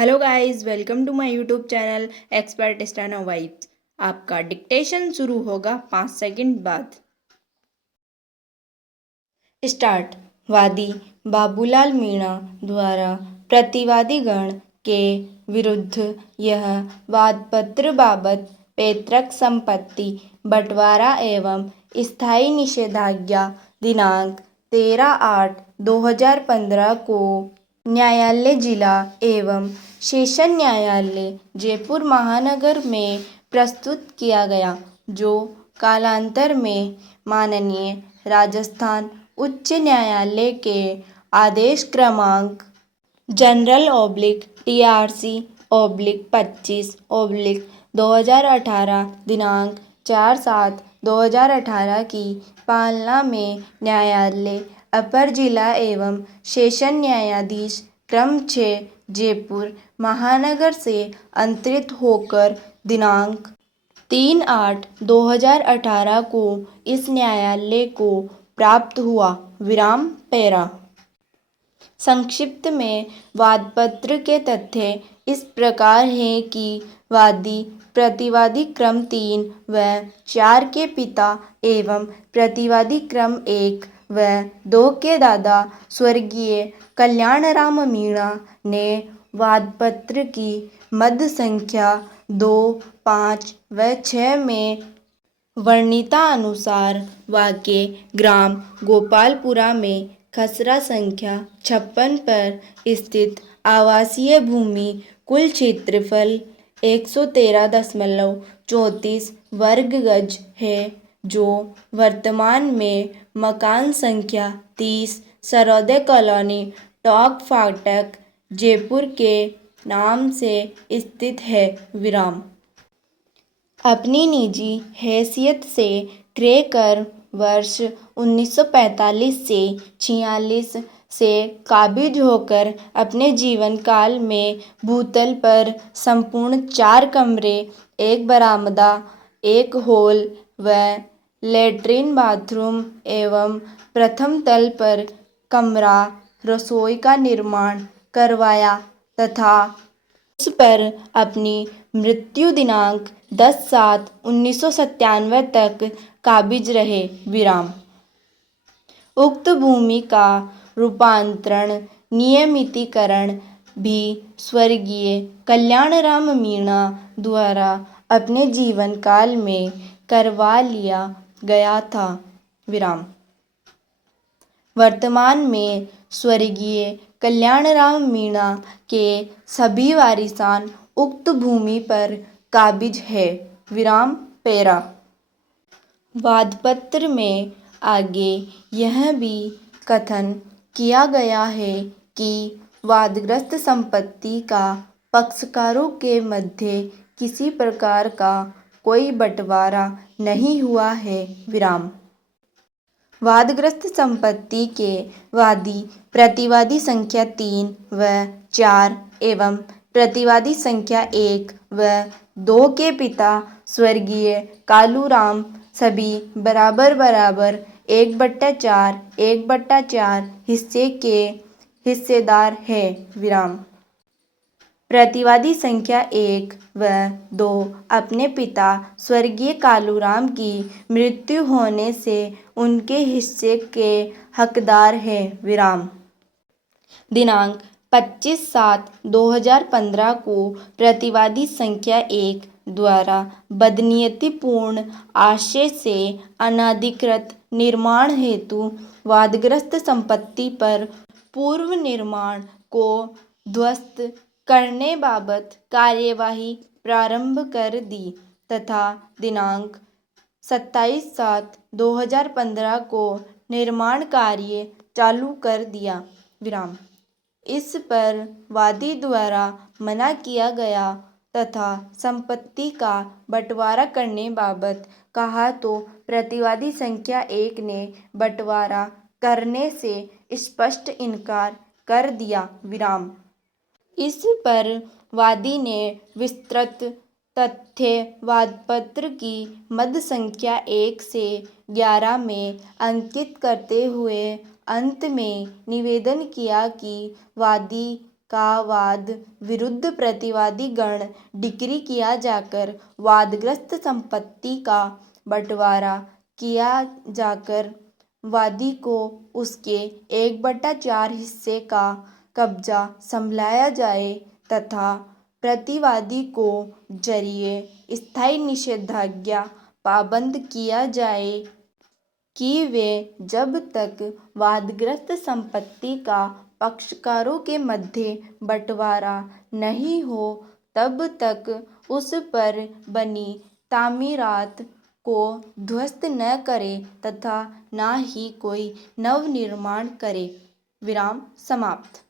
Hello guys, welcome to my YouTube channel Expert Steno Vibes. आपका dictation शुरू होगा 5 second बाद। स्टार्ट। वादी बाबूलाल मीणा द्वारा प्रतिवादी गण के विरुद्ध यह वादपत्र बाबत पैतृक संपत्ति बंटवारा एवं स्थायी निषेधाज्ञा दिनांक 13/8/2015 को न्यायालय जिला एवं सेशन न्यायालय जयपुर महानगर में प्रस्तुत किया गया, जो कालांतर में माननीय राजस्थान उच्च न्यायालय के आदेश क्रमांक जनरल/TRC/25/2018 दिनांक 4/7/2018 की पालना में न्यायालय अपर जिला एवं सेशन न्यायाधीश क्रम 6 जयपुर महानगर से अंतरित होकर दिनांक 3/8/2018 को इस न्यायालय को प्राप्त हुआ। विराम पैरा। संक्षिप्त में वादपत्र के तथ्य इस प्रकार हैं कि वादी प्रतिवादी क्रम 3 व 4 के पिता एवं प्रतिवादी क्रम 1 व 2 के दादा स्वर्गीय कल्याणराम मीणा ने वादपत्र की मद संख्या 2, 5 व 6 में वर्णितानुसार वाके ग्राम गोपालपुरा में खसरा संख्या 56 पर स्थित आवासीय भूमि कुल क्षेत्रफल 113.34 वर्ग गज है, जो वर्तमान में मकान संख्या 30 सरोदे कॉलोनी टॉक फाटक जयपुर के नाम से स्थित है। विराम। अपनी निजी हैसियत से क्रय कर वर्ष 1945 से 46 से काबिज होकर अपने जीवन काल में भूतल पर संपूर्ण 4 कमरे, 1 बरामदा, 1 हॉल व लैट्रिन बाथरूम एवं प्रथम तल पर कमरा रसोई का निर्माण करवाया तथा उस पर अपनी मृत्यु दिनांक 10/7/1997 तक काबिज रहे। विराम। उक्त भूमि का रूपांतरण नियमितीकरण भी स्वर्गीय कल्याणराम मीणा द्वारा अपने जीवन काल में करवा लिया गया था। विराम। वर्तमान में स्वर्गीय कल्याणराम मीणा के सभी वारिसान उक्त भूमि पर काबिज है। विराम पैरा। वादपत्र में आगे यह भी कथन किया गया है कि वादग्रस्त संपत्ति का पक्षकारों के मध्य किसी प्रकार का कोई बंटवारा नहीं हुआ है। विराम। वादग्रस्त संपत्ति के वादी प्रतिवादी संख्या 3 व 4 एवं प्रतिवादी संख्या 1 व 2 के पिता स्वर्गीय कालूराम सभी बराबर बराबर 1/4 1/4 हिस्से के हिस्सेदार है। विराम। प्रतिवादी संख्या 1 व 2 अपने पिता स्वर्गीय कालूराम की मृत्यु होने से उनके हिस्से के हकदार है। विराम। दिनांक 25/7/2015 को प्रतिवादी संख्या 1 द्वारा बदनीयतीपूर्ण आशय से अनधिकृत निर्माण हेतु वादग्रस्त संपत्ति पर पूर्व निर्माण को ध्वस्त करने बाबत कार्यवाही प्रारंभ कर दी तथा दिनांक 27/7/2015 को निर्माण कार्य चालू कर दिया। विराम। इस पर वादी द्वारा मना किया गया तथा संपत्ति का बंटवारा करने बाबत कहा तो प्रतिवादी संख्या 1 ने बंटवारा करने से स्पष्ट इनकार कर दिया। विराम। इस पर वादी ने विस्तृत तथ्य वादपत्र की मद संख्या 1 से 11 में अंकित करते हुए अंत में निवेदन किया कि वादी का वाद विरुद्ध प्रतिवादी गण डिक्री किया जाकर वादग्रस्त संपत्ति का बंटवारा किया जाकर वादी को उसके 1/4 हिस्से का कब्जा संभलाया जाए तथा प्रतिवादी को जरिए स्थायी निषेधाज्ञा पाबंद किया जाए कि वे जब तक वादग्रस्त संपत्ति का पक्षकारों के मध्य बंटवारा नहीं हो तब तक उस पर बनी तामीरात को ध्वस्त न करे तथा न ही कोई नवनिर्माण करे। विराम समाप्त।